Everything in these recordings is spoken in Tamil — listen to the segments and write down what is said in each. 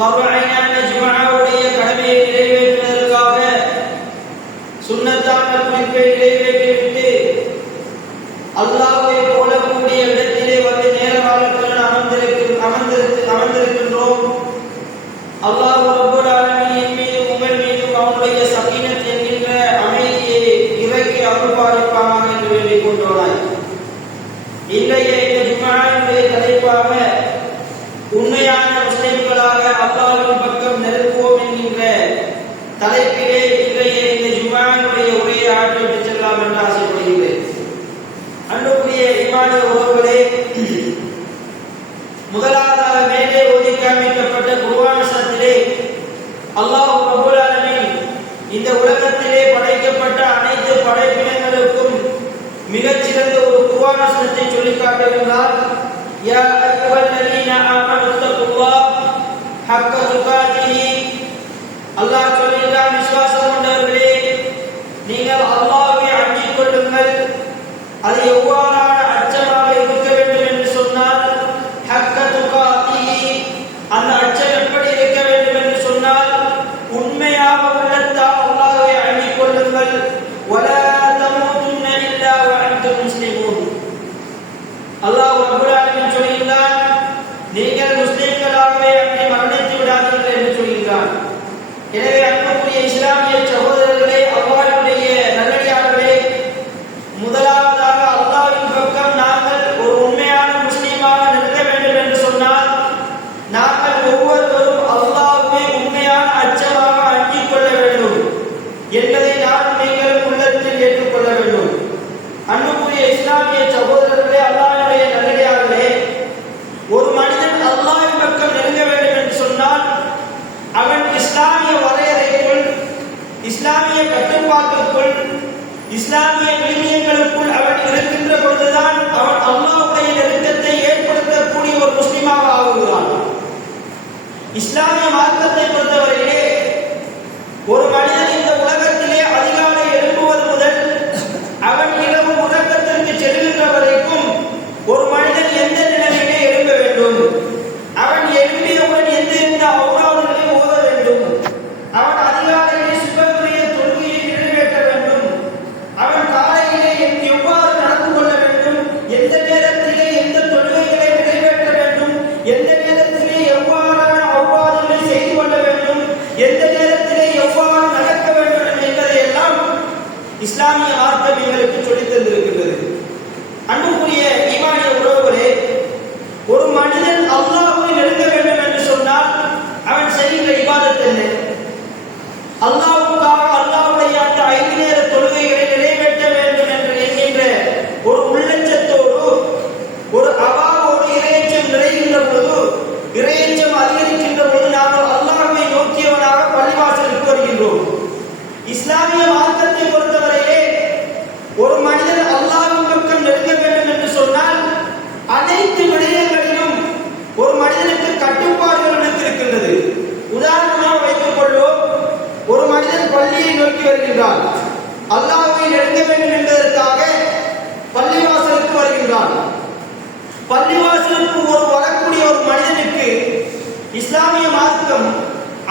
ஃபர்ஐன ஜும்ஆவுடைய கடமையை நிறைவேற்றுவதற்காக சுன்னத்தான குறிப்பை நிறைவேற்றிவிட்டு அல்லாஹ்வை போலக்கூடிய இடத்திலே வந்து நேர காலத்துடன் அமர்ந்திருக்கின்றோம். அல்லாஹ் ரப்பல் ஆலமீன் மீது உங்கள் மீது அவனுடைய சகீனத் என்கின்ற அமைதியை இறக்கி அருள்பாலிப்பானாக என்று வேண்டிக் கொண்டோனாய். இன்றைய இந்த ஜும்ஆவுடைய தலைப்பாக உண்மையான முஸ்லிம்களாக அல்லாஹ்வின் பக்கம் நெருங்குவோம் என்கின்ற தலைப்பிலே இன்றைய இந்த ஜும்ஆவுடைய உரையை ஆற்றிவிட்டு செல்லலாம் என்று ஆசைப்படுகிறேன். அன்புக்குரிய ஈமானிய உறவுகளே, முதலாவதாக மேலே ஓதி காண்பிக்கப்பட்ட குர்ஆன் வசனத்திலே அல்லாஹ் ரப்பல் ஆலமீன் இந்த உலகத்திலே படைக்கப்பட்ட அனைத்து படைப்பினங்களுக்கும் மிகச்சிறந்த ஒரு குர்ஆன் வசனத்தை சொல்லி காட்டுகின்றார். யா அய்யுஹல்லதீன ஆமனு தக்குல்லாஹ் ஹக்க துகாதிஹி. அல்லாஹ் சொல்கிறார், விசுவாசம் கொண்டவர்களே, நீங்கள் அல்லாஹ்வை அஞ்சிக் கொள்ளுங்கள். அது எவ்வாறான அச்சமாக இருக்க வேண்டும் என்று சொன்னால் ஹக்க துகாதிஹி, அந்த அச்சம் எப்படி இருக்க வேண்டும் என்று சொன்னால் உண்மையாக உள்ளத்தால் அல்லாஹ்வை அஞ்சிக் கொள்ளுங்கள். வலா தமூதுன்ன இல்லா வ அன்தும் முஸ்லிமூன். அல்லாஹ் ரப்பல் ஆலமீன் சொல்கிறார், நீங்கள் முஸ்லிம்களாகவே அன்றி மரணித்து விடாதீர்கள் என்று சொல்கிறார். எனவே அன்புக்குரிய இஸ்லாமிய சகோதரர்களே, அல்லாஹ்வுடைய நல்லடியார்களே, முதலாவதாக அல்லாஹ்வின் பக்கம் நாங்கள் ஒரு உண்மையான முஸ்லிமாக நிற்க வேண்டும் என்று சொன்னால் நாங்கள் ஒவ்வொருவரும் அல்லாஹ்வை உண்மையான அச்சமாக அஞ்சிக் கொள்ள வேண்டும் என்பதை நான் நீங்களும் உள்ளத்தில் ஏற்றுக்கொள்ள வேண்டும். அன்புக்குரிய இஸ்லாமிய சகோதரர்களே, அல்லாஹ்வுடைய நல்லடியார்களே, ஒரு மனிதன் அல்லாஹ்வின் பக்கம் நெருங்க வேண்டும் என்று சொன்னால் அவன் இஸ்லாமிய வரையறைக்குள், இஸ்லாமிய கட்டுப்பாட்டுக்குள், இஸ்லாமிய விழுமியங்களுக்குள் அவன் இருக்கின்ற பொழுதுதான் அவன் அல்லாஹ்வுடைய நெருக்கத்தை ஏற்படுத்தக்கூடிய ஒரு முஸ்லிமாக ஆகுகிறான். இஸ்லாமிய மார்க்கத்தை பொறுத்தவரையிலே ஒரு மனிதன் இந்த உலகத்திலே அதிகாலை எழுப்புவது முதல் அவன் இரவு உறக்கத்திற்கு செல்கின்ற வரைக்கும் ஒரு மனிதன் எந்த நிலையிலே எழும்ப வேண்டும், அவன் எழும்பியவுடன் எந்த ஔராதுகளை ஓத வேண்டும், அவன் அதிகாலையிலே சுபஹுடைய தொழுகையை நிறைவேற்ற வேண்டும், அவன் காலையிலே எவ்வாறு நடந்து கொள்ள வேண்டும், எந்த நேரத்திலே எந்த தொழுகைகளை நிறைவேற்ற வேண்டும், எந்த நேரத்திலே எவ்வாறான ஔராதுகளை செய்து கொள்ள வேண்டும், எந்த நேரத்திலே எவ்வாறு நடக்க வேண்டும் என்பதை எல்லாம் இஸ்லாமிய மார்க்கம் எங்களுக்கு சொல்லித் தந்திருக்கிறது. அன்புக்குரிய ஈமானிய உறவுகளே, ஒரு மனிதன் அல்லாஹ்வை நெருங்க வேண்டும் என்று சொன்னால் அவன் செய்கின்ற இபாதத் என்ன? அல்லாஹ்வுக்காக அல்லாஹ்வுடைய அந்த 5 நேர தொழுகைகளை நிறைவேற்ற வேண்டும் என்று என்கின்ற ஒரு உள்ளச்சத்தோடு, ஒரு அவாவோடு இறையச்சம் நிறைகின்ற பொழுது, இறையச்சம் அதிகரிக்கின்ற பொழுது நாங்கள் அல்லாஹ்வை நோக்கியவனாக பள்ளிவாசலுக்கு வருகின்றோம். இஸ்லாமிய மார்க்கத்தை பொறுத்தவரையிலே ஒரு மனிதன் அல்லாஹ்வின் பக்கம் நெருங்க வேண்டும் என்று சொன்னால் அனைத்து விடயங்களிலும் ஒரு மனிதனுக்கு கட்டுப்பாடுகள் இருக்கின்றது. உதாரணமாக வைத்துக் கொள்வோம், ஒரு மனிதன் பள்ளியை நோக்கி வருகின்றான், அல்லாஹ்வை நெருங்க வேண்டும் என்பதற்காக பள்ளிவாசலுக்கு வருகின்றான். பள்ளிவாசலுக்கு வரக்கூடிய ஒரு மனிதனுக்கு இஸ்லாமிய மார்க்கம்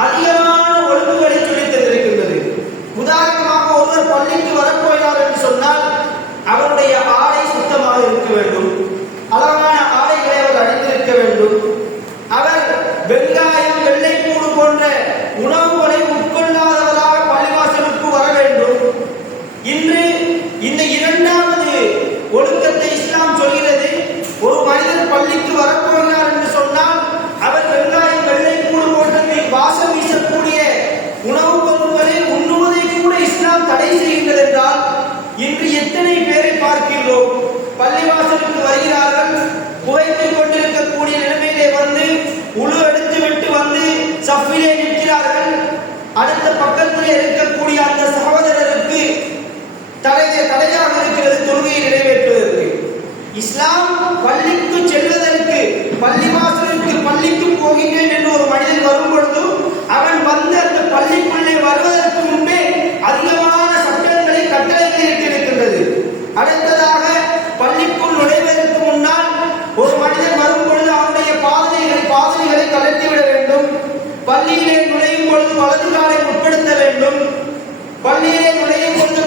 அதிகமான ஒழுங்குகளை சொல்லித் தந்திருக்கின்றது. உதாரணமாக ஒருவர் பள்ளிக்கு வரப்போகிறார் என்று சொன்னால் அவருடைய ஆடை சுத்தமாக இருக்க வேண்டும், அழகான ஆடைகளை அவர் அணிந்திருக்க வேண்டும், அவர் வெங்காயம், வெள்ளைப்பூடு போன்ற உணவுகளை உட்கொள்ளாதவராக பள்ளிவாசலுக்கு வர வேண்டும். இன்று இந்த இரண்டாவது ஒழுக்கத்தை இஸ்லாம் சொல்கிறது. ஒரு மனிதர் பள்ளிக்கு வரப்போகிறார் என்று சொன்னால் அவர் வெங்காயம், வெள்ளைப்பூடு போன்ற வாசம் வீசக்கூடிய உணவுப் பொருட்களை உண்ணுவதை கூட இஸ்லாம் தடை செய்கின்றது என்றால் இன்று எத்தனை பேரை பார்க்கிறோம்? பள்ளிவாசலுக்கு வருகிறார்கள், புகைத்துக் கொண்டிருக்கக்கூடிய நிலைமையிலே வந்து உழு எடுத்து விட்டு வந்து சஃபிலே நிற்கிறார்கள். அடுத்த பக்கத்திலே இருக்கக்கூடிய அந்த சகோதரருக்கு தடையாக இருக்கிறது தொழுகையை நிறைவேற்றுவதற்கு. இஸ்லாம் பள்ளிக்கு செல்வதற்கு, பள்ளிக்கு போகின்றேன் என்று ஒரு மனிதன் வரும் பொழுது அவன் வந்து அந்த பள்ளிக்குள்ளே வருவதற்கு முன்பே அதிகமான சட்டங்களை, கட்டளைகளை இட்டிருக்கின்றது. அடுத்ததாக பள்ளிக்குள் நுழைவதற்கு முன்னால் ஒரு மனிதன் வரும் பொழுது அவனுடைய பாதணிகளை கலட்டிவிட வேண்டும்.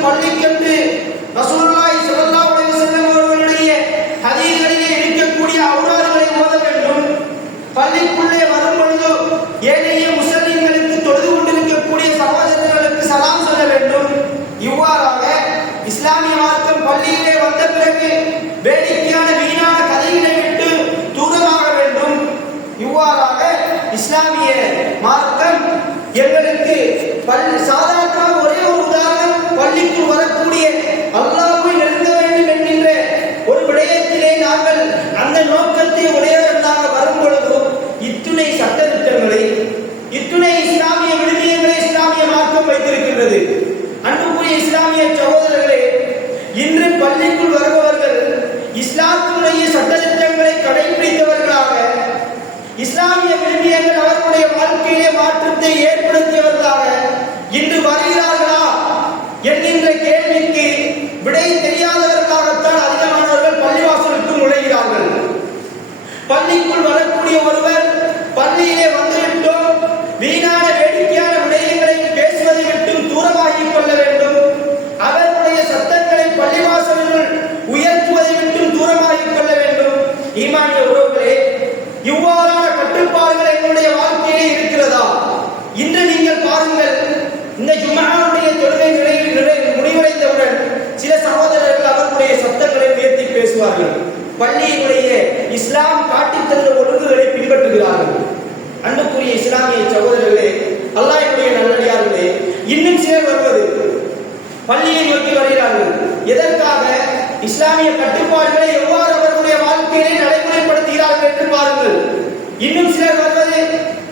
பள்ளிக்கென்று ரசூலுல்லாஹி ஸல்லல்லாஹு அலைஹி வஸல்லம் அவர்களுடைய ஹதீஸ்களிலே இருக்கக்கூடிய அவுராதுகளை ஓத வேண்டும். பள்ளிக்குள்ளே வரும் பொழுது ஏனைய முஸ்லிம்களுக்கு தொழுது கொண்டிருக்கக்கூடிய சகோதரர்களுக்கு சலாம் சொல்ல வேண்டும். இவ்வாறாக இஸ்லாமிய மார்க்கம் பள்ளியிலே வந்த பிறகு வேடிக்கையான வீணான கதைகளை விட்டு தூரமாக வேண்டும். இவ்வாறாக இஸ்லாமிய மார்க்கம் எங்களுக்கு சாதாரணமாக ஒரே ஒரு உதாரணம், பள்ளிக்கு வரக்கூடிய அல்லாஹ்வை நெருங்க வேண்டும் என்கின்ற ஒரு விடயத்திலே நாங்கள் அந்த நோக்கத்தை உடையவர்களாக வரும் பொழுது இத்துணை சட்டத்திட்டங்களை, இத்துணை இஸ்லாமிய விடுதியங்களை இஸ்லாமிய மார்க்கம் வைத்திருக்கின்றது. அன்புக்குரிய இஸ்லாமிய சகோதரர்களே, இன்று பள்ளிக்குள் வருபவர்கள் இஸ்லாத்தினுடைய சட்டத்திட்டங்களை கடைபிடித்தவர்களாக, இஸ்லாமிய விழுமியங்கள் அவர்களுடைய வாழ்க்கையிலே மாற்றத்தை ஏற்படுத்தியவர்களாக இன்று வருகிறார்களா என்கின்ற கேள்விக்கு விடை தெரியாதவர்களாகத்தான் அதிகமானவர்கள் பள்ளிவாசலுக்கு நுழைகிறார்கள். பள்ளிக்குள் வரக்கூடிய ஒருவர் பள்ளியிலே வந்துவிட்டோம், வீணான வேடிக்கையான விடயங்களை பேசுவதை விட்டும் தூரமாகிக் கொள்ள வேண்டும். அவர்களுடைய சத்தங்களை பள்ளிவாசல்கள் உயர்த்துவதை விட்டும் தூரமாகிக் கொள்ள வேண்டும். ஈமானிய உறவுகளே, இவ்வாறான கட்டுப்பாடுகள் எங்களுடைய வாழ்க்கையிலே இருக்கிறதா? இன்று நீங்கள் பாருங்கள், இந்த ஜும்ஆவுடைய தொழுகை முடிவடைந்தவுடன் சில சகோதரர்கள் அவர்களுடைய சத்தங்களை உயர்த்தி பேசுவார்கள். பள்ளியினுடைய இஸ்லாம் காட்டித் தந்த ஒழுங்குகளை பின்பற்றுகிறார்கள். அன்புக்குரிய இஸ்லாமிய சகோதரர்களே, அல்லாஹ்வுடைய நல்லடியார்களே, இன்னும் சிலர் வருவது பள்ளியை நோக்கி வருகிறார்கள். எதற்காக? இஸ்லாமிய கட்டுப்பாடுகளை எவ்வாறு அவர்களுடைய வாழ்க்கையை நடைமுறைப்படுத்துகிறார்கள் என்று பாருங்கள். இன்னும் சிலர் வருவது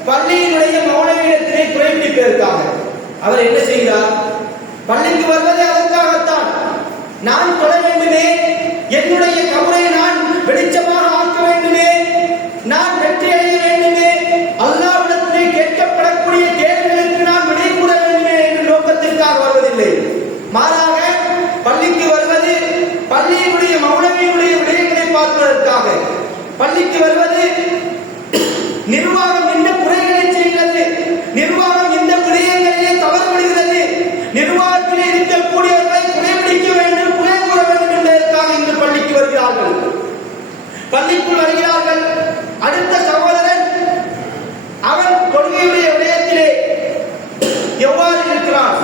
பள்ளியினுடைய மௌனவிடத்திலே குறைப்பிடிப்பதற்காக. அவர் என்ன செய்கிறார்? பள்ளிக்கு வருவதே அதற்காகத்தான். நான் தொழ வேண்டுமே, என்னுடைய கபரை நான் வெளிச்சமாக ஆக்க வேண்டுமே, நான் வெற்றி அடைய வேண்டுமே, அல்லாஹ்விடத்திலே கேட்கப்படக்கூடிய கேள்விகளுக்கு நான் விடை கூற வேண்டுமே என்ற நோக்கத்திற்காக வருவதில்லை. மாறாக பள்ளிக்கு வருவது பள்ளியினுடைய மௌலவியினுடைய விடயங்களை பார்ப்பதற்காக. பள்ளிக்கு வருவது நிர்வாகம் என்ன குறைகளை செய்கிறது, நிர்வாகம் எந்த விடயங்களிலே தவறுபடுகிறது, நிர்வாகத்திலே இருக்கக்கூடியவர்களை குறைபிடிக்க வேண்டும், குறை கூற வேண்டும் என்பதற்காக இன்று பள்ளிக்கு வருகிறார்கள். பள்ளிக்குள் வருகிறார்கள். அடுத்த சகோதரன் அவன் தொழுகையுடைய விடயத்திலே எவ்வாறு இருக்கிறான்,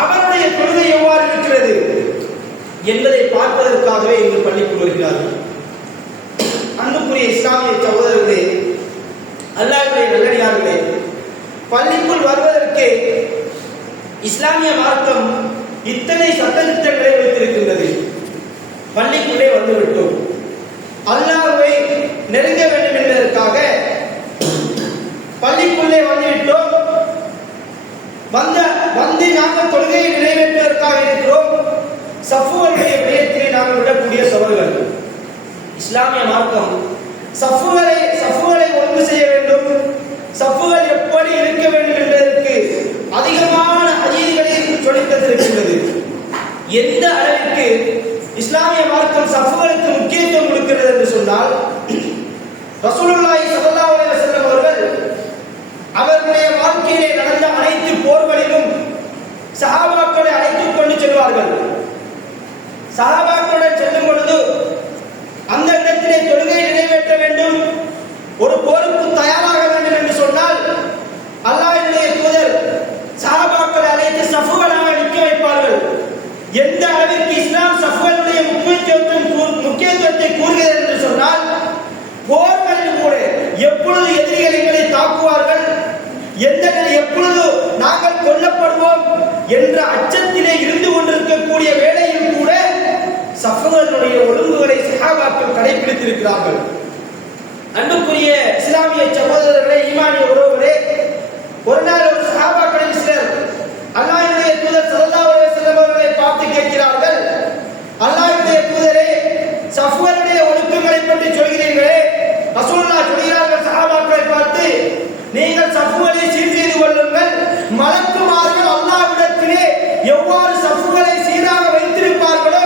அவனுடைய தொழுகை எவ்வாறு இருக்கிறது என்பதை பார்ப்பதற்காகவே இன்று பள்ளிக்குள் வருகிறார்கள். அன்புக்குரிய இஸ்லாமிய சகோதரர்களே, அல்லாஹ்வுடைய நல்லடியார்களே, பள்ளிக்குள் வருவதற்கு இஸ்லாமிய மார்க்கம் இத்தனை சட்டத்திட்டங்களை வைத்திருக்கின்றது. பள்ளிக்குள்ளே வந்துவிட்டோம், அல்லாஹ்வை நெருங்க வேண்டும் என்பதற்காக பள்ளிக்குள்ளே வந்துவிட்டோம். வந்து நாங்கள் தொழுகையை நிறைவேற்றுவதற்காக இருக்கிறோம். சஃபுகளுடைய விடயத்திலே நாங்கள் விடக்கூடிய சவால்கள். இஸ்லாமிய மார்க்கம் சஃபுகளை ஒழுங்கு செய்ய வேண்டும், சஃபுகள் எப்படி இருக்க வேண்டும் என்பதற்கு அதிகமான ஹதீஸ்களை சொல்லித் தந்திருக்கின்றது. எந்த அளவிற்கு இஸ்லாமிய மார்க்கம் சஃபுகளுக்கு முக்கியத்துவம் கொடுக்கிறது என்று சொன்னால், ரசூலுல்லாஹி ஸல்லல்லாஹு அலைஹி வஸல்லம் அவர்கள் அவர்களுடைய வாழ்க்கையிலே நடந்த அனைத்து போர்களிலும் சஹாபாக்களை அழைத்துக் கொண்டு செல்வார்கள். சஹாபாக்களுடன் செல்லும் பொழுது அந்த இடத்திலே தொழுகை நிறைவேற்ற வேண்டும், ஒரு போருக்கு தயாராக வேண்டும் என்று சொன்னால் அல்லாஹ்வுடைய தூதர் சஹாபாக்களை அழைத்து சஃபுகளாக நிற்க வைப்பார்கள். எந்த அளவிற்கு இஸ்லாம் சஃபுகளுடைய முக்கியத்துவத்தை கூறுகிறது என்று சொன்னால், போர்களில் கூட எப்பொழுது எதிரிகள் எங்களை தாக்குவார்கள், எப்பொழுது நாங்கள் கொல்லப்படுவோம் என்ற அச்சத்திலே இருந்து கொண்டிருக்கக்கூடிய வேளையில் கூட சஃபுகளுடைய ஒழுங்குகளை சஹாபாக்கள் கடைபிடித்திருக்கிறார்கள். அன்புக்குரிய இஸ்லாமிய சகோதரர்களே, ஈமானிய உறவுகளே, ஒரு நாள் ஒரு சஹாபாக்களில் சிலர் அல்லாஹ்வுடைய தூதர் ஸல்லல்லாஹு அலைஹி வஸல்லம் அவர்களை பார்த்து கேட்கிறார்கள், அல்லாஹ்வுடைய தூதரே, சஃபுகளுடைய ஒழுக்கங்களை பற்றி சொல்கிறீர்களே. ரசூலுல்லாஹ் சொல்கிறார்கள் சஹாபாக்களை பார்த்து, நீங்கள் சஃபுகளை சீர் செய்து கொள்ளுங்கள், மலக்குமார்கள் அல்லாஹ்விடத்திலே எவ்வாறு சஃபுகளை சீராக வைத்திருப்பார்களோ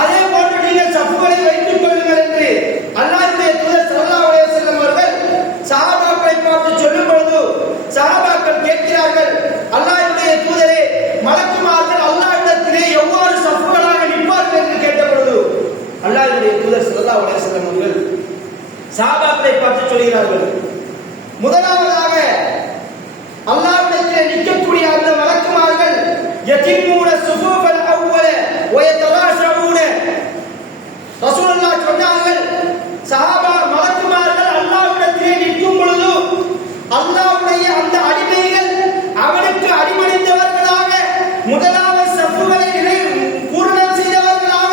அதே போன்று நீங்கள் சஃபுகளை வைத்துக் கொள்ளுங்கள் என்று அல்லாஹ்வுடைய தூதர் ஸல்லல்லாஹு அலைஹி வஸல்லம் அவர்கள் சஹாபாக்களை பார்த்து சொல்லும் பொழுது சஹாபாக்கள் கேட்கிறார்கள், அல்லாஹ்வுடைய தூதரே, மலக்குமார்கள் அல்லாஹ்விடத்தில் ஸல்லல்லாஹு அலைஹி வஸல்லம் அவர்கள் சஹாபாக்களை பார்த்து சொல்கிறார்கள், முதலாவதாக அல்லாஹ்விடத்தில் நிற்கக்கூடிய அந்த மலக்குமார்கள் யதிமூன சுஃபூஃபல் அவ்வல வ யதராஷூன. ரசூலுல்லாஹ் சொன்னார்கள், சஹாபா மலக்குமார்கள் அல்லாஹ்விடத்தில் நிற்கும் பொழுது அல்லாஹ்வுடைய அந்த அடிமைகள் அவனுக்கு அடிபணிந்தவர்களாக முதலாவது சஃப்புகளை பூரணம் செய்தவர்களாக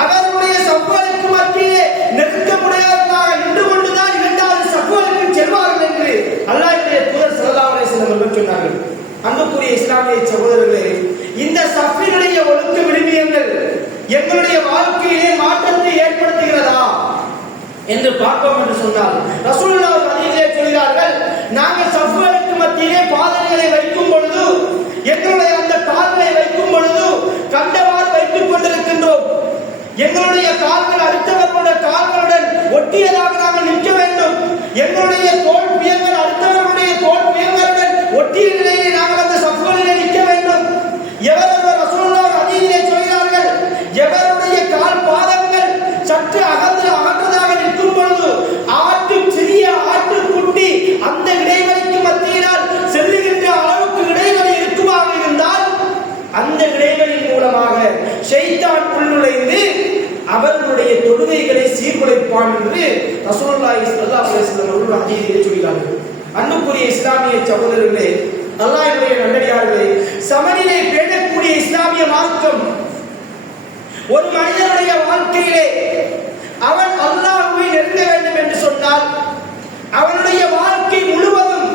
அவர்களுடைய சஃப்புகளுக்கு மத்தியிலே நெருக்கமுடையவர்களாக நின்று கொண்டுதான் இரண்டாவது சஃப்புகளுக்கு செல்வார்கள் என்று அல்லாஹ்வுடைய தூதர் ஸல்லல்லாஹு அலைஹி வஸல்லம் அவர்கள் சொன்னார்கள். அன்புக்குரிய இஸ்லாமிய சகோதரர்களே, இந்த சஃப்பினுடைய ஒழுக்க விழுமியங்கள் எங்களுடைய வாழ்க்கையிலே மாற்றத்தை ஏற்படுத்துகிறதா என்று பார்ப்போம் என்று சொன்னார். ரசூலுல்லாஹ் ஹதீஸிலே சொல்கிறார்கள், நாங்கள் சஃப்புகளுக்கு மத்தியிலே பாதங்களை வைக்கும் பொழுது, எங்களுடைய அந்த கால்களை வைக்கும் பொழுது கண்டவாறு வைத்துக் கொண்டிருக்கின்றோம். எங்களுடைய கால்கள் அடுத்தவர்களுடைய கால்களுடன் ஒட்டியதாக நாங்கள் நிற்க வேண்டும். எங்களுடைய தோல் புயங்கள் அடுத்தவர்களுடைய தோல் புயங்களுடன் ஒட்டிய நிலையை நாங்கள் அந்த சஃப்புகளிலே நிற்க வேண்டும். எவரொருவர் ரசூலுல்லாஹ் ஹதீஸிலே சொல்கிறார்கள், எவருடைய கால் பாதங்கள் சற்று அகன்றதாக நிற்கும் பொழுது சிறிய ஆட்டுக்குட்டி அந்த இடைவெளிக்கு மத்தியினால் செல்லுகின்ற அளவுக்கு இடைவெளி இருக்குமாக இருந்தால் அந்த இடைவெளி மூலமாக ஷைத்தான் உள்நுழைந்து அவர்களுடைய தொழுகைகளை சீர்குலைப்பான் என்று ரசூலுல்லாஹி ஸல்லல்லாஹு அலைஹி வஸல்லம் அவர்கள் ஹதீஸிலே சொல்கிறார்கள். அன்புக்குரிய இஸ்லாமிய சகோதரர்களே, அல்லாஹ்வுடைய நல்லடியார்களே, சமநிலை பேணக்கூடிய இஸ்லாமிய மார்க்கம் ஒரு மனிதனுடைய வாழ்க்கையிலே அவன் அல்லாஹ்வை நெருங்க வேண்டும் என்று சொன்னால் அவனுடைய வாழ்க்கை முழுவதும்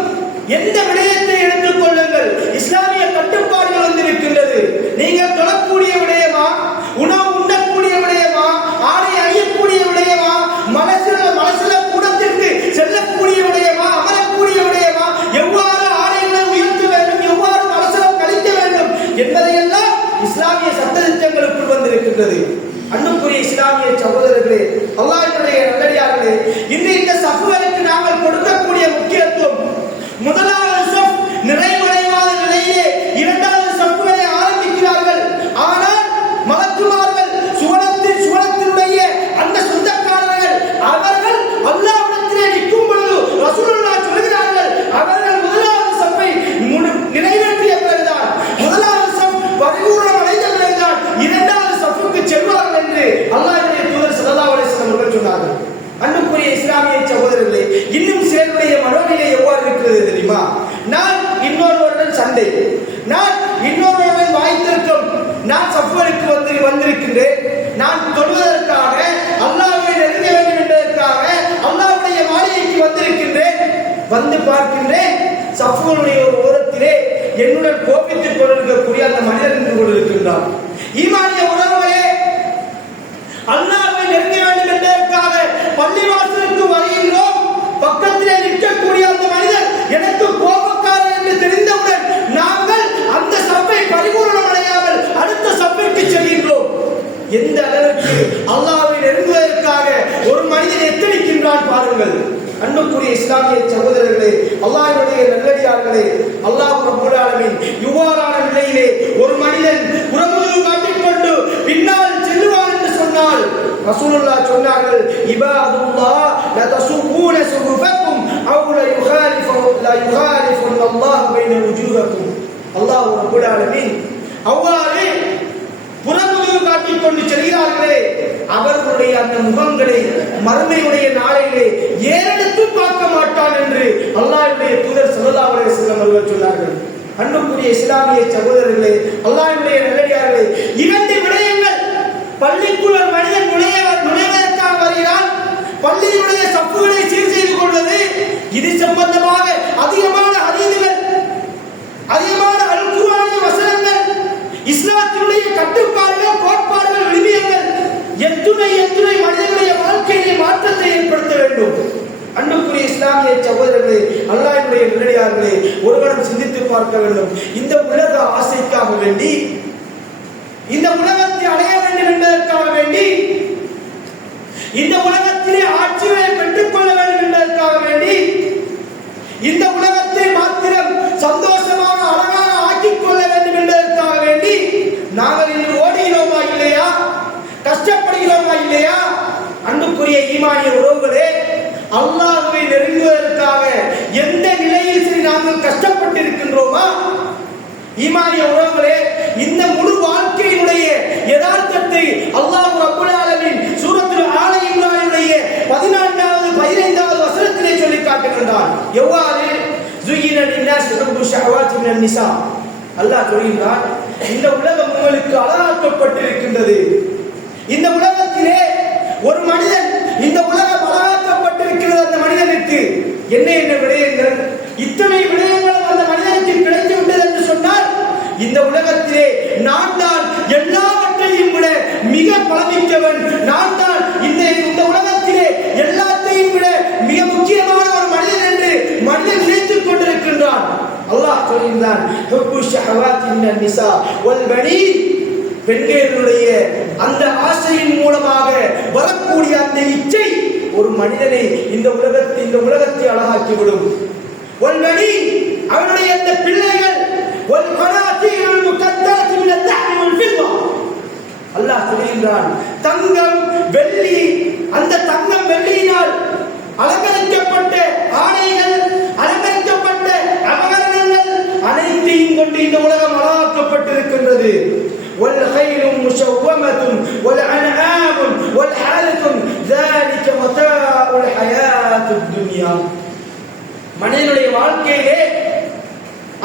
எந்த விடயத்தை எடுத்துக் கொள்ளுங்கள், இஸ்லாமிய கட்டுப்பாடுகள் வந்திருக்கின்றது. நீங்கள் தொழக்கூடிய விடயமா, உணவு உண்ணக்கூடிய விடயமா, ஆடை அணியக்கூடிய விடயமா, மனசுல கூடத்திற்கு செல்லக்கூடிய விடயமா, அமரக்கூடிய விடயமா, எவ்வாறு ஆடைகளை உயர்த்த வேண்டும், எவ்வாறு மனசுல கழிக்க வேண்டும் என்பதையெல்லாம் இஸ்லாமிய சட்டதிட்டங்களுக்குள் வந்திருக்கின்றது. அன்புக்குரிய இஸ்லாமிய சகோதரர்களே, அல்லாஹ்வுடைய நல்லடியார்களே, இன்று இந்த சஃப்புகளுக்கு நாங்கள் கொடுக்கக்கூடிய முக்கியத்துவம், முதலாவது சஃப் நிறைவடையாத நிலையிலே இரண்டாவது சஃப்புகளை ஆரம்பிக்கிறார்கள். ஆனால் மலக்குமார்கள் சுவனத்தினுடைய அந்த சொந்தக்காரர்கள் அவர்கள் அல்லாஹ்விடத்திலே நிற்கும் பொழுது ரசூலுல்லாஹ் சொல்கிறார்கள், அவர்கள் முதலாவது சஃப்பை நிறைவேற்றிய பிறகுதான், முதலாவது சஃப் பரிபூரணம் அடைந்த பிறகுதான் இரண்டாவது சஃப்புக்கு செல்வார்கள் என்று அல்லாஹ்வுடைய தூதர் ஸல்லல்லாஹு அலைஹி வஸல்லம் அவர்கள் சொன்னார்கள். அன்புக்குரிய இஸ்லாமிய சகோதரர்களே, இன்னும் சிலருடைய மனோநிலை எவ்வாறு இருக்கிறது தெரியுமா? நான் இன்னொருவருடன் சண்டை, நான் இன்னொருவருடன் வாய்த்திருக்கும், நான் சஃப்புகளுக்கு வந்திருக்கின்றேன், நான் தொழுவதற்காக அல்லாஹ்வை நெருங்க வேண்டும் என்பதற்காக அல்லாஹ்வுடைய மாளிகைக்கு வந்திருக்கின்றேன். வந்து பார்க்கின்றேன், சஃப்புகளுடைய ஒரு ஓரத்திலே என்னுடன் கோபித்துக் கொண்டிருக்கக்கூடிய அந்த மனிதன் நின்று கொண்டிருக்கின்றான். ஈமானிய உறவுகளே, அல்லாஹ்வை நெருங்க வேண்டும் என்பதற்காக பள்ளிவாசலுக்கு வருகின்றோம். பக்கத்திலே நிற்கக்கூடிய அந்த மனிதர் எனக்கு கோபக்காரர் என்று தெரிந்தவுடன் நாங்கள் அந்த சஃப்பை பரிபூரணம் அடையாமல் அடுத்த சஃப்பிற்கு செல்கின்றோம். எந்த அளவுக்கு அல்லாஹ்வை நெருங்குவதற்காக ஒரு மனிதன் எத்தனிக்கின்றான் பாருங்கள். அன்புக்குரிய இஸ்லாமிய சகோதரர்களே, அல்லாஹ்வுடைய நல்லடியார்களே, அல்லாஹ் ரப்பல் ஆலமீன் இவ்வாறான நிலையிலே ஒரு மனிதன் புறமுதுகு காட்டிக் கொண்டு பின்னால் செல்லுவான் என்று சொன்னால் ரசூலுல்லாஹ் சொன்னார்கள், இபாதுல்லாஹ் லா தஸூபூன சுஹுஃபக்கும் அவ் லா யுகாலிஃபு அல்லாஹ் பைன வுஜூஹக்கும். அல்லாஹ் ரப்பல் ஆலமீன் அவ்வாறு புறமுதுகு காட்டிக் கொண்டு செல்கிறார்களே, அவர்களுடைய அந்த முகங்களை மறுமையுடைய நாளையிலே ஏறெடுத்து பார்க்க மாட்டான் என்று அல்லாஹ்வுடைய தூதர் ஸல்லல்லாஹு அலைஹி வஸல்லம் அவர்கள் சொன்னார்கள். அன்புக்குரிய இஸ்லாமிய சகோதரர்களே, அல்லாஹ்வுடைய நல்லடியார்களே, இரண்டு விடயங்கள். பள்ளிக்குள் ஒரு மனிதன் நுழைவதற்காக வருகிறான், பள்ளியினுடைய சஃப்புகளை சீர் செய்து கொள்வது, இது சம்பந்தமாக அதிகமான ஹதீஸ்கள், அதிகமான அல் குர்ஆனிய வசனங்கள், இஸ்லாத்தினுடைய கட்டுப்பாடுகள், கோட்பாடுகள், விழுமியங்கள் எத்துணை மனிதனுடைய வாழ்க்கையிலே மாற்றத்தை ஏற்படுத்த வேண்டும். அன்புக்குரிய இஸ்லாமிய சகோதரர்களே, அல்லாஹ்வுடைய நல்லடியார்களே, ஒருவரும் சிந்தித்து பார்க்க வேண்டும். இந்த உலக ஆசைக்காக வேண்டி, இந்த உலகத்தை அடைய வேண்டும் என்பதற்காக வேண்டி, இந்த உலகத்திலே ஆட்சியை பெற்றுக் கொள்ள வேண்டும் என்பதற்காக வேண்டி, இந்த உலகத்தை மாத்திரம் சந்தோஷமாக அழகாக ஆக்கிக் கொள்ள வேண்டும் என்பதற்காக வேண்டி நாங்கள் இன்று ஓடுகிறோமா இல்லையா, கஷ்டப்படுகிறோமா இல்லையா? அன்புக்குரிய அல்லாஹ்வை நெருங்குவதற்காக எந்த நிலையில் சரி நாங்கள் கஷ்டப்பட்டிருக்கின்றோமா? ஈமானிய உறவுகளே, இந்த முழு வாழ்க்கையினுடைய யதார்த்தத்தை அல்லாஹ் ரப்பல் ஆலமீன் சூரத்துல் ஆல இம்ரானுடைய 14வது 15வது வசனத்திலே சொல்லி காட்டுகின்றான். எவ்வாறு? زُيِّنَ لِلنَّاسِ حُبُّ الشَّهَوَاتِ مِنَ النِّسَاءِ. அல்லாஹ் சொல்கிறான், இந்த உலகம் உங்களுக்கு அழகாக்கப்பட்டிருக்கின்றது. இந்த உலகத்திலே ஒரு மனிதன், இந்த உலகம் அழகாக்கப்பட்டிருக்கிறது. அந்த மனிதனுக்கு என்ன என்ன விடயங்கள், இத்தனை விடயங்கள் அந்த மனிதனுக்கு கிடைத்து விட்டது என்று சொன்னால், இந்த உலகத்திலே நான் தான் எல்லாவற்றையும் விட மிக பலமிக்கவன், நான் தான் இந்த உலகத்திலே எல்லாத்தையும் விட மிக முக்கியமான ஒரு மனிதன் என்று மனிதன் நினைத்துக் கொண்டிருக்கின்றான். அல்லாஹ் சொல்கிறான், ஹுப்பு ஷஹவாத்தி மினன் நிசா வல் பனீன். பெண்களுடைய அந்த ஆசையின் மூலமாக வரக்கூடிய அந்த இச்சை ஒரு மனிதனை இந்த உலகத்தை அழகாக்கிவிடும். வல் பனீன், அவனுடைய அந்த பிள்ளைகள், வல் கனாதீருல் முகத்தரத்து மினல் லஹ்மி வல் ஃபில்லா. அல்லாஹ் சொல்கிறான், தங்கம் வெள்ளி, அந்த தங்கம் வெள்ளியினால் அலங்கரிக்கப்பட்ட ஆடைகள், அலங்கரிக்கப்பட்ட அபகரணங்கள் அனைத்தையும் கொண்டு இந்த உலகம் அழகாக்கப்பட்டிருக்கின்றது. والخيل مسومة والأنعام والحرث ذلك متاع الحياة الدنيا. மனிதனுடைய வாழ்க்கையிலே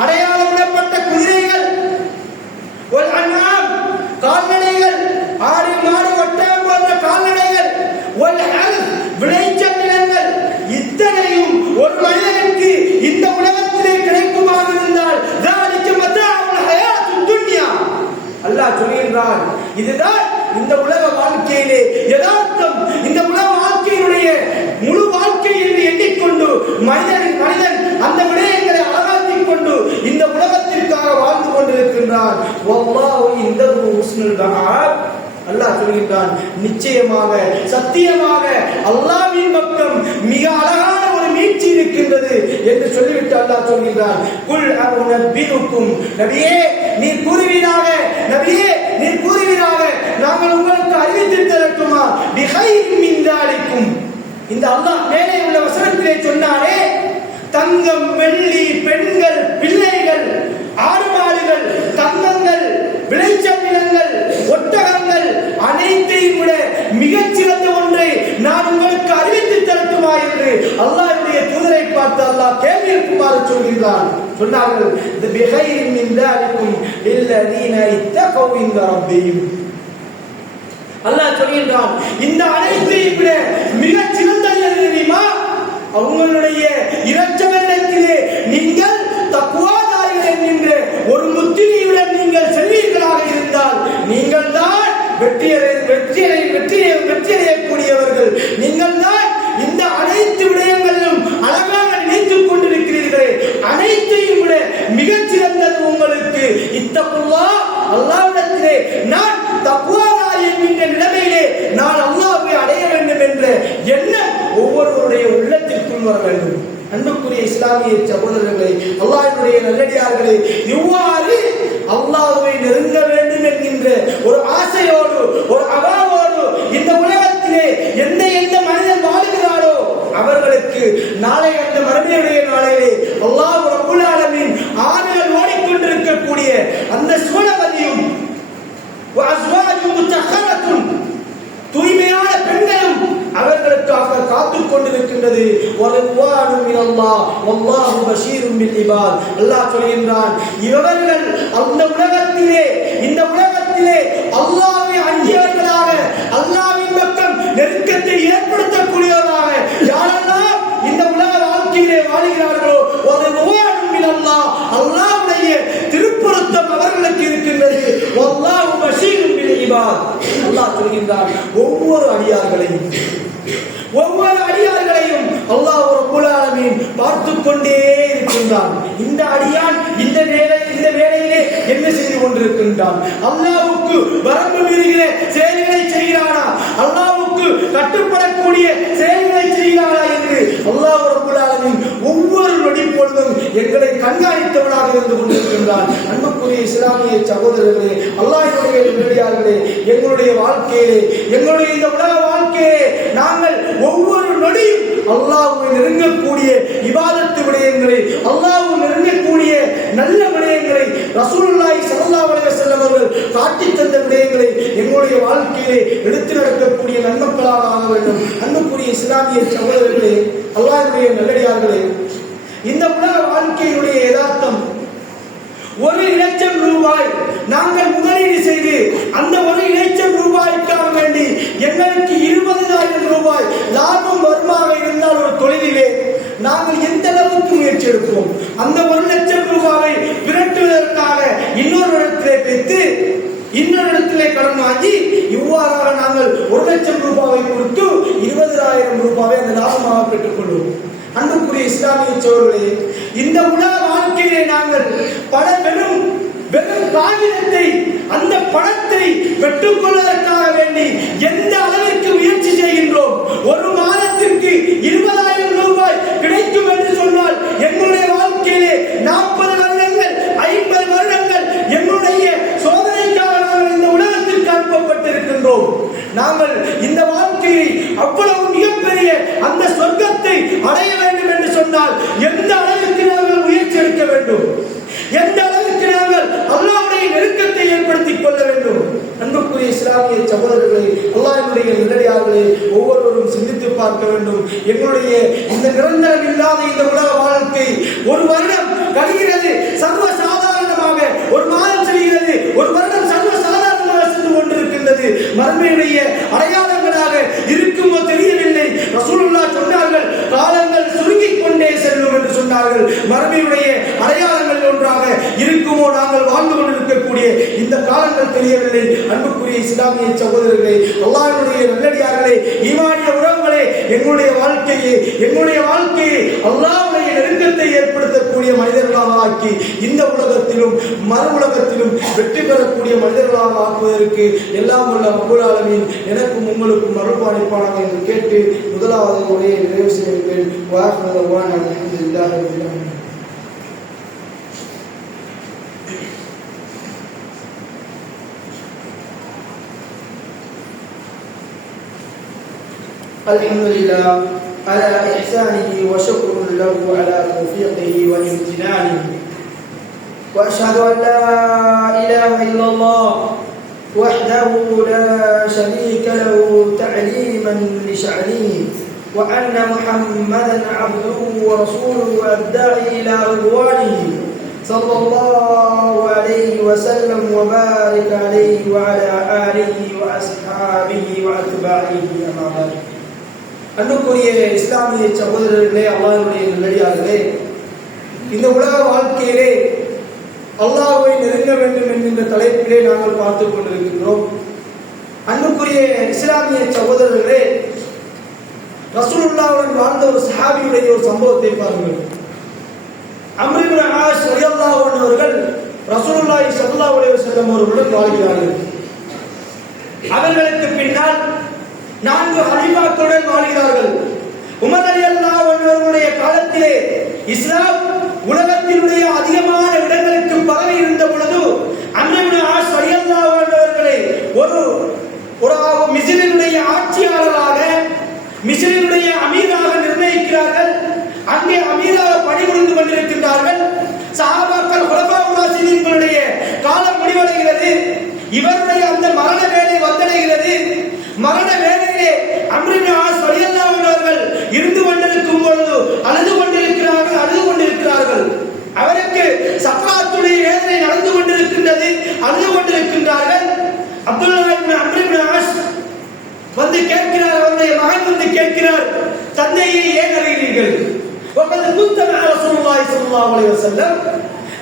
அடையாளமிடப்பட்ட குதிரைகள், والأنعام கால்நடைகள், ஆடு மாடு ஒட்டகம் போன்ற கால்நடைகள், والحرث விளைச்சல் நிலங்கள், இத்தனையும் ஒரு மனிதனுக்கு இந்த உலகத்திலே கிடைக்குமாக இருந்தால் ذلك متاع الحياة الدنيا. அல்லாஹ் சொல்கிறான், இதுதான் இந்த உலக வாழ்க்கையிலே யதார்த்தம். இந்த உலக வாழ்க்கையினுடைய முழு வாழ்க்கை என்று எண்ணிக்கொண்டு மனிதன் அந்த விடயங்களை அழகாக்கிக் கொண்டு இந்த உலகத்திற்காக வாழ்ந்து கொண்டிருக்கின்றான். வல்லாஹு இன்தஹு ஹுஸ்னுல் மஆப். அல்லாஹ் சொல்கிறான், நிச்சயமாக சத்தியமாக அல்லாஹ்வின் பக்கம் மிக அழகான ஒரு மீட்சி இருக்கின்றது என்று சொல்லிவிட்டு அல்லாஹ் சொல்கிறான், குல் அஉனபியுக்கும், நபியே நீர் கூறுவீராக, நபியே நீர் கூறுவீராக, நாங்கள் உங்களுக்கு அறிவித்து தரட்டுமா, பிகைரின் மின் தாலிக்கும். இந்த அல்லாஹ் மேலே உள்ள வசனத்திலே சொன்னாரே, தங்கம் வெள்ளி, பெண்கள், பிள்ளைகள், ஆடுமாடுகள், தங்கங்கள், விளைச்சல் நிலங்கள், ஒட்டகங்கள் அனைத்தையும் விட மிகச் சிறந்த ஒன்றை நான் உங்களுக்கு அறிவித்து தரட்டுமா என்று அல்லாஹ்வுடைய தூதரை பார்த்து அல்லாஹ் கேள்வி எழுப்புமாறு சொல்கிறான். சொன்னார்கள், பிகைரின் மின் தாலிக்கும் லில்லதீன இத்தகவ் இன்த ரப்பிஹிம். அல்லாஹ் சொல்கிறான், இந்த அனைத்தையும் விட மிகச் சிறந்தது எது தெரியுமா? அவங்களுடைய இரட்சகத்திலே நீங்கள் தக்வாதாரிகள் என்கின்ற ஒரு முத்திரையுடன் நீங்கள் செல்வீர்களாக இருந்தால் நீங்கள் தான் வெற்றியடையக்கூடியவர்கள். நீங்கள் தான் இந்த அனைத்து விடயங்களிலும் அழகாக நினைத்துக் கொண்டிருக்கிறீர்களே, அனைத்தையும் விட மிகச் சிறந்தது உங்களுக்கு இத்தகுல்லாஹ், அல்லாஹ்விடத்திலே நான் தக்வாதாரி என்கின்ற நிலைமையிலே நான் அல்லாஹ்வை அடைய வேண்டும் என்ற எண்ணம் ஒவ்வொருவருடைய உள்ளத்திற்குள் வர வேண்டும். அன்புக்குரிய இஸ்லாமிய சகோதரர்களே, அல்லாஹ்வுடைய நல்லடியார்களே, இவ்வாறு அல்லாஹ்வை நெருங்க வேண்டும் என்கின்ற ஒரு ஆசையோடு, ஒரு அவாவோடு இந்த உலகத்திலே எந்த மனிதன் வாழுகிறாரோ அவர்களுக்கு நாளை அந்த மறுமையுடைய நாளையிலே அல்லாஹ் ரப்பல் ஆலமீன் ஆறுகள் ஓடிக்கொண்டிருக்கக்கூடிய அந்த சுவனவதியும் தூய்மையான பெண்களும் அவர்களுக்காக காத்துக் கொண்டிருக்கின்றது. அல்லாஹ் சொல்கின்றான், இவர்கள் அந்த உலகத்திலே, இந்த உலகத்திலே அல்லாஹ்வை அஞ்சியவர்களாக, அல்லாஹ்வின் பக்கம் நெருக்கத்தை ஏற்படுத்தக்கூடியவர்களாக யாரெல்லாம் இந்த உலக வாழ்க்கையிலே வாழுகிறார்களோ அல்லாஹ்வுடைய திருப்பொருத்தம் அவர்களுக்கு இருக்கின்றது. வல்லாஹு பஷீரும் பில் இபாத். அல்லாஹ் சொல்கின்றான், ஒவ்வொரு அடியார்களையும் அல்லாஹ் ரப்பல் ஆலமீன் பார்த்துக் கொண்டே இருக்கின்றான். இந்த அடியான் இந்த வேளையிலே என்ன செய்து கொண்டிருக்கின்றான்? அல்லாஹ்வுக்கு வரம்பு மீறுகிற செயல்களை செய்கிறானா, அல்லாஹ்வுக்கு கட்டுப்படக்கூடிய செயல்களை செய்கிறானா என்று அல்லாஹ் ரப்பல் ஆலமீன் ஒவ்வொரு நொடி பொழுதும் எங்களை கண்காணித்தவனாக இருந்து கொண்டிருக்கின்றான். அன்புக்குரிய இஸ்லாமிய சகோதரர்களே, அல்லாஹ்வுடைய நல்லடியார்களே, எங்களுடைய வாழ்க்கையிலே, எங்களுடைய இந்த உலக வாழ்க்கையிலே நாங்கள் ஒவ்வொரு நொடியும் அல்லாஹ்வை நெருங்கக்கூடிய இபாதத்து விடயங்களை, அல்லாஹ்வை நெருங்கக்கூடிய நல்ல விடயங்களை, ரசூலுல்லாஹி ஸல்லல்லாஹு அலைஹி வஸல்லம் அவர்கள் காட்டித் தந்த விடயங்களை எங்களுடைய வாழ்க்கையிலே எடுத்து நடக்கக்கூடிய நன்மக்களாக ஆக வேண்டும். அன்புக்குரிய இஸ்லாமிய சகோதரர்களே, அல்லாஹ்வுடைய நல்லடியார்களே, இந்த உலக வாழ்க்கையினுடைய யதார்த்தம், 1,00,000 ரூபாய் நாங்கள் முதலீடு செய்து அந்த 1,00,000 ரூபாய்க்காக வேண்டி எங்களுக்கு 20,000 ரூபாய் லாபம் வருமாக இருந்தால் ஒரு தொழிலிலே நாங்கள் எந்த அளவுக்கு முயற்சி எடுப்போம்? அந்த 1,00,000 ரூபாயை விரட்டுவதற்காக இன்னொரு இடத்திலே பெற்று இன்னொரு இடத்திலே கடன் வாங்கி இவ்வாறாக நாங்கள் 1,00,000 ரூபாயை கொடுத்து 20,000 ரூபாயை அந்த லாபமாக பெற்றுக் கொள்வோம். அன்புக்குரிய இஸ்லாமிய சகோதரர்களே, இந்த உலக வாழ்க்கையிலே நாங்கள் பல வெறும் காகிதத்தை, அந்த பணத்தை பெற்றுக் கொள்வதற்காக வேண்டி எந்த அளவிற்கு முயற்சி செய்கின்றோம்? ஒரு மாதத்திற்கு 20,000 ரூபாய் கிடைக்கும் என்று சொன்னால் எங்களுடைய வாழ்க்கையிலே 40 வருடங்கள் 50 வருடங்கள் எங்களுடைய சோதனைக்காக நாங்கள் இந்த உலகத்திற்கு அனுப்பப்பட்டிருக்கின்றோம். நாங்கள் இந்த வாழ்க்கையை அவ்வளவு மிகப்பெரிய அந்த சொர்க்கத்தை அடைய வேண்டும் என்று சொன்னால் எந்த அளவிற்கு நாங்கள் முயற்சி எடுக்க வேண்டும்? எந்த அளவிற்கு நாங்கள் அல்லாஹ்வுடைய நெருக்கத்தை ஏற்படுத்திக் கொள்ள வேண்டும்? அன்புக்குரிய இஸ்லாமிய சகோதரர்களே, அல்லாஹ்வுடைய நல்லடியார்களே, ஒவ்வொருவரும் சிந்தித்து பார்க்க வேண்டும். எங்களுடைய இந்த நிரந்தரம் இல்லாத இந்த உலக வாழ்க்கை, ஒரு வருடம் கழிகிறது சர்வசாதாரணமாக, ஒரு மாதம் செல்கிறது, ஒரு வருடம் சர்வசாதாரணமாக சென்று கொண்டிருக்கின்றது. மறுமையுடைய அடையாளங்களாக இருக்குமோ தெரியவில்லை. ரசூலுல்லாஹ் சொன்னார்கள், காலங்கள் சுருங்கிக் கொண்டே செல்லும் என்று சொன்னார்கள். மறுமையுடைய அடையாளங்கள் ஒன்றாக இருக்குமோ நாங்கள் வாழ்ந்து கொண்டிருக்கக்கூடிய இந்த காலங்கள் தெரியவில்லை. அன்புக்குரிய இஸ்லாமிய சகோதரர்களே, அல்லாஹ்வுடைய நல்லடியார்களே, ஈமானிய உறவுகளே, எங்களுடைய வாழ்க்கையை அல்லாஹ்வுடைய நெருக்கத்தை ஏற்படுத்தக்கூடிய மனிதர்களாக ஆக்கி இந்த உலகத்திலும் மறு உலகத்திலும் வெற்றி பெறக்கூடிய மனிதர்களாக ஆக்குவதற்கு எல்லாம் உள்ள ரப்பல் ஆலமீன் எனக்கும் உங்களுக்கும் அருள்பாலிப்பானாக என்று கேட்டு முதலாவது உரையை நிறைவு செய்கிறேன். வாஹிரு தஅவானா அல்ஹம்துலில்லாஹி ரப்பில் ஆலமீன். الحمد لله على إحسانه وشكر له على توفيقه وامتنانه، وأشهد أن لا إله إلا الله وحده لا شريك له تعليما لشأنه، وأن محمدا عبده ورسوله الداعي إلى رضوانه صلى الله عليه وسلم وبارك عليه وعلى آله وأصحابه وأتباعه. أما بعد. அன்புக்குரிய இஸ்லாமிய சகோதரர்களே, அல்லாஹ்வுடைய நல்லடியார்களே, இந்த உலக வாழ்க்கையிலே அல்லாஹ்வை நெருங்க வேண்டும் என்கின்ற தலைப்பிலே நாங்கள் பார்த்துக் கொண்டிருக்கின்றோம். அன்புக்குரிய இஸ்லாமிய சகோதரர்களே, ரசூலுல்லாஹ்வுடன் வாழ்ந்த ஒரு சஹாபியுடைய ஒரு சம்பவத்தை பாருங்கள். அம்ர் இப்னு ஆஸ் ரலியல்லாஹு அன்ஹு அவர்கள் ரசூலுல்லாஹி ஸல்லல்லாஹு அலைஹி வஸல்லம் அவர்களுடன் வாழ்கிறார்கள். அவர்களுக்கு பின்னால் 4 ஹலீஃபாக்களுடன் வாழ்கிறார்கள். உமர் ரலியல்லாஹு அன்ஹு அவர்களுடைய காலத்திலே இஸ்லாம் உலகத்தினுடைய அதிகமான இடங்களுக்கு பரவி இருந்த பொழுது அம்ர் இப்னு ஆஸ் ரலியல்லாஹு அன்ஹு அவர்களை ஒரு மிஸ்ரினுடைய ஆட்சியாளராக, மிஸ்ரினுடைய அமீராக நிர்ணயிக்கிறார்கள். அங்கே அமீராக பணிபுரிந்து கொண்டிருக்கின்றார்கள். சஹாபாக்கள் குலஃபாஉர் ராஷிதீன்களுடைய காலம் முடிவடைகிறது. இவருடைய அந்த மரண வேலை வந்தடைகிறது. மரண வேலையிலே அம்ர் இப்னு ஆஸ் ரலியல்லாஹு அன்ஹு அவர்கள் இருந்து கொண்டிருக்கும் பொழுது அழுது கொண்டிருக்கிறார்கள். அவருக்கு சக்ராத்துடைய வேதனை நடந்து கொண்டிருக்கின்றது, அழுது கொண்டிருக்கின்றார்கள். அப்துல்லாஹ் இப்னு அம்ர் இப்னு ஆஸ் வந்து கேட்கிறார், அவருடைய மகன் வந்து கேட்கிறார், தந்தையை ஏன் அழுகிறீர்கள்?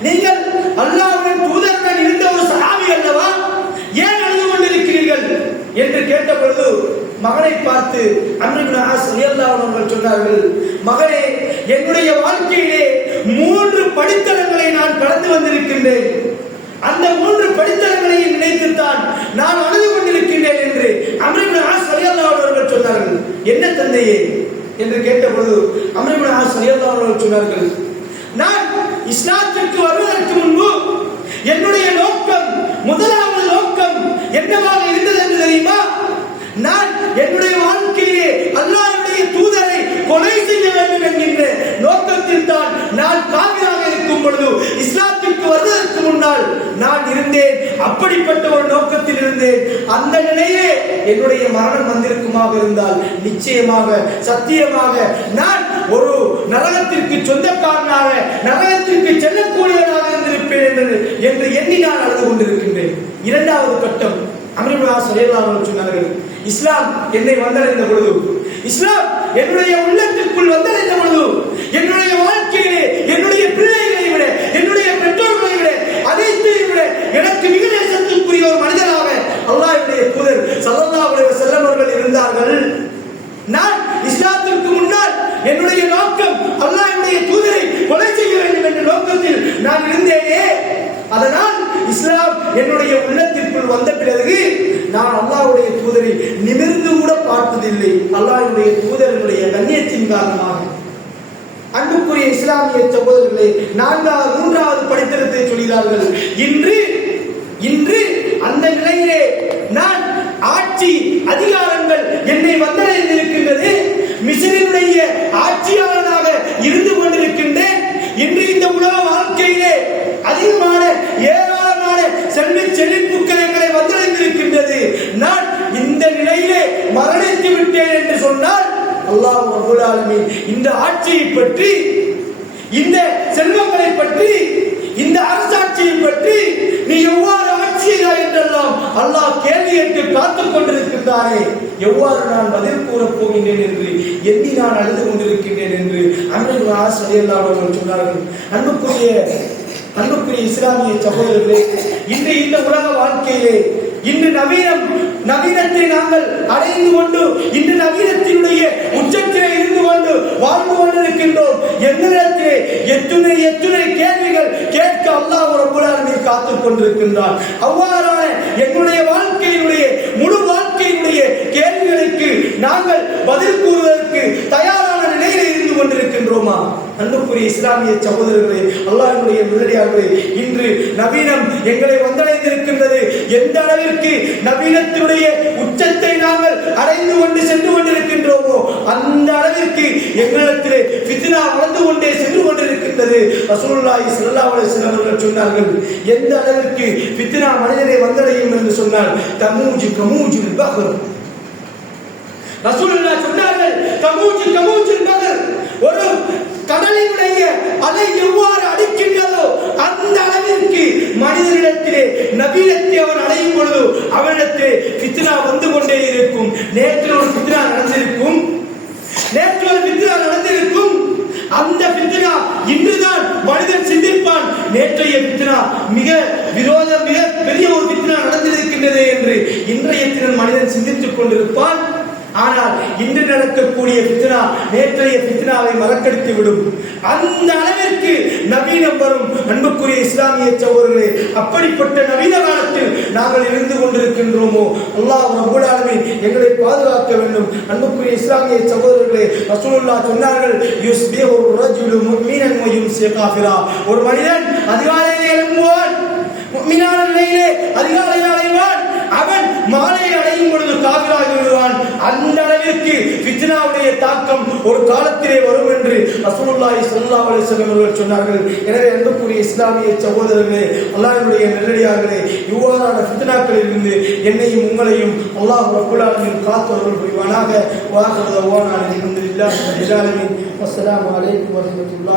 நீங்கள் அல்லாஹ்வின் தூதருடன் இருந்த ஒரு சஹாபி அல்லவா, ஏன் அழுது கொண்டிருக்கிறீர்கள் என்று கேட்ட பொழுது மகனை பார்த்து அம்ர் இப்னு ஆஸ் ரலியல்லாஹு அன்ஹு அவர்கள் சொன்னார்கள், மகனே, என்னுடைய வாழ்க்கையிலே 3 படித்தளங்களை நான் கடந்து வந்திருக்கின்றேன். அந்த 3 படித்தளங்களையும் நினைத்துத்தான் நான் அழுது கொண்டிருக்கின்றேன் என்று அம்ர் இப்னு ஆஸ் ரலியல்லாஹு அன்ஹு அவர்கள் சொன்னார்கள். என்ன தந்தையே என்று கேட்டபொழுது அம்ர் இப்னு ஆஸ் ரலியல்லாஹு அன்ஹு அவர்கள் சொன்னார்கள், நான் இஸ்லாத்திற்கு வருவதற்கு முன்பு என்னுடைய நோக்கம், முதலாவது நோக்கம் என்னவாக இருந்தது என்று தெரியுமா? நான் என்னுடைய வாழ்க்கையிலே அல்லாஹ்வுடைய தூதரை கொலை செய்ய வேண்டும் என்கின்ற நோக்கத்தில் தான் நான் காவிராக இருக்கும் பொழுது இஸ்லாத்திற்கு வருவதற்கு முன்னால் நான் இருந்தேன். அப்படிப்பட்ட ஒரு நோக்கத்தில் இருந்தேன். அந்த நிலையிலே என்னுடைய மரணம் வந்திருக்குமாக இருந்தால் நிச்சயமாக சத்தியமாக நான் ஒரு நரகத்திற்கு சொந்தக்காரனாக நரகத்திற்கு செல்லக்கூடியவராக இருந்திருப்பேன் என்று எண்ணி நான் அழுது கொண்டிருக்கின்றேன். இரண்டாவது கட்டம் அம்ர் இப்னு ஆஸ் ரலியல்லாஹு அன்ஹு சொன்னார்கள், இஸ்லாம் என்னை வந்தடைந்த பொழுது, இஸ்லாம் என்னுடைய உள்ளத்திற்குள் வந்தடைந்த பொழுது, என்னுடைய வாழ்க்கையிலே என்னுடைய பிள்ளைகளை விட என்னுடைய பெற்றோர்களை விட அனைத்தையும் விட எனக்கு மிக நேசத்துக்குரிய ஒரு மனிதராக அல்லாஹ்வுடைய தூதர் ஸல்லல்லாஹு அலைஹி வஸல்லம் அவர்கள் இருந்தார்கள். நான் இஸ்லாத்திற்கு முன்னால் என்னுடைய நோக்கம் அல்லாஹ்வுடைய தூதரை கொலை செய்ய வேண்டும் என்ற நோக்கத்தில் நான் இருந்தேனே. அதனால் இஸ்லாம் என்னுடைய உள்ளத்திற்குள் வந்த பிறகு நான் அல்லாஹ்வுடைய தூதரை நிமிர்ந்து கூட பார்த்ததில்லை. அல்லாஹ்வுடைய தூதருடைய கண்ணியத்தின் காரணமாக. அன்புக்குரிய இஸ்லாமிய சகோதரர்களே, மூன்றாவது படித்தரத்தை சொல்கிறார்கள். இன்று அந்த நிலையிலே நான் ஆட்சி அதிகாரங்கள் என்னை வந்தடைந்திருக்கின்றது. மிஸ்ரினுடைய ஆட்சியாளராக இருந்து கொண்டிருக்கின்றேன். இன்று இந்த உலக வாழ்க்கையிலே அதிகமான ஏராளமான செழிப்புக்கள் எங்களை வந்தடைந்திருக்கின்றது. நான் இந்த நிலையிலே மரணித்து விட்டேன் என்று சொன்னால் அல்லாஹ் ரப்பல் ஆலமீன் இந்த ஆட்சியை பற்றி, இந்த செல்வங்களை பற்றி, இந்த அரசாட்சியை பற்றி நீ எவ்வாறு ஆட்சி செய்தாய் என்றெல்லாம் அல்லாஹ் கேள்வி கேட்டு காத்துக் கொண்டிருக்கின்றானே, எவ்வாறு நான் பதில் கூறப் போகின்றேன் என்று எண்ணி நான் அழுது கொண்டிருக்கின்றேன் என்று அம்ர் இப்னு ஆஸ் ரலியல்லாஹு அன்ஹு சொன்னார்கள். அன்புக்குரிய இஸ்லாமிய சகோதரர்களே, இன்று இந்த உலக வாழ்க்கையிலே இன்று நவீனத்தை நாங்கள் அடைந்து கொண்டு இன்று நவீனத்தினுடைய உச்சத்திலே இருந்து கொண்டு வாழ்ந்து கொண்டிருக்கின்றோம். எங்களிடத்திலே எத்துணை கேள்விகள் கேட்க அல்லாஹ் ரப்பல் ஆலமீன் காத்துக் கொண்டிருக்கின்றான். அவ்வாறான எங்களுடைய வாழ்க்கையினுடைய முழு வாழ்க்கையினுடைய கேள்விகளுக்கு நாங்கள் பதில் கூறுவதற்கு தயாரான நிலையில் இருந்து கொண்டிருக்கின்றோமா? அன்புக்குரிய இஸ்லாமிய சகோதரர்களே, அல்லாஹ்வுடைய நல்லடியார்களே, இன்று நவீனம் எங்களை வந்தடைந்திருக்கின்றது. எந்த அளவிற்கு நவீனத்தினுடைய உச்சத்தை நாங்கள் அடைந்து கொண்டு சென்று கொண்டிருக்கின்றோமோ அந்த அளவிற்கு எங்களிடத்திலே ஃபித்னா வளர்ந்து கொண்டே சென்று கொண்டிருக்கின்றது. ரசூலுல்லாஹி ஸல்லல்லாஹு அலைஹி வஸல்லம் அவர்கள் சொன்னார்கள், எந்த அளவிற்கு ஃபித்னா மனிதனை வந்தடையும் என்று சொன்னால் கமூஜுல் பஹர். ரசூலுல்லாஹ் சொன்னார்கள், கமூஜுல் பஹர், ஒரு கடலினுடைய அலை எவ்வாறு அடிக்கின்றதோ அந்த அளவிற்கு மனிதனிடத்திலே நவீனத்தை அவன் அடையும் பொழுது அவனிடத்திலே ஃபித்னா வந்து கொண்டே இருக்கும். நேற்று ஒரு ஃபித்னா நடந்திருக்கும். அந்த ஃபித்னா இன்றுதான் மனிதன் சிந்திப்பான், நேற்றைய ஃபித்னா மிக பெரிய ஒரு ஃபித்னா நடந்திருக்கின்றது என்று இன்றைய தினம் மனிதன் சிந்தித்துக் கொண்டிருப்பான். ஆனால் இன்று நடக்கக்கூடிய ஃபித்னா நேற்றைய ஃபித்னாவை மறக்கடித்து விடும். அந்த அளவிற்கு நவீனம் வரும். அன்புக்குரிய இஸ்லாமிய சகோதரர்களே, அப்படிப்பட்ட நவீன காலத்தில் நாங்கள் இருந்து கொண்டிருக்கின்றோமோ அல்லாஹ் ரப்பல் ஆலமீன் எங்களை பாதுகாக்க வேண்டும். அன்புக்குரிய இஸ்லாமிய சகோதரர்களே, ரசூலுல்லாஹ் சொன்னார்கள், யுஸ்பிஹு ரஜுலு முஃமினன் வ யும்சி காஃபிரா. ஒரு மனிதன் அதிகாலையிலே எழும்புவான், முஃமினான நிலையிலே அதிகாலையில் அடைவான், அவன் மாலை அடையும் பொழுது காஃபிராகி விடுவான். அந்த அளவிற்கு ஃபித்னாவுடைய தாக்கம் ஒரு காலத்திலே வரும் என்று ரசூலுல்லாஹி ஸல்லல்லாஹு அலைஹி வஸல்லம் அவர்கள் சொன்னார்கள். எனவே அன்புக்குரிய இஸ்லாமிய சகோதரர்களே, அல்லாஹ்வுடைய நல்லடியார்களே, இவ்வாறான ஃபித்னாக்களில் இருந்து என்னையும் உங்களையும் அல்லாஹ் ரப்பல் ஆலமீன் காத்து அருள் புரிவானாக. வ ஆகிரு தஅவானா அல்ஹம்துலில்லாஹி ரப்பில் ஆலமீன். வஸ்ஸலாமு அலைக்கும் வரஹ்மத்துல்லாஹி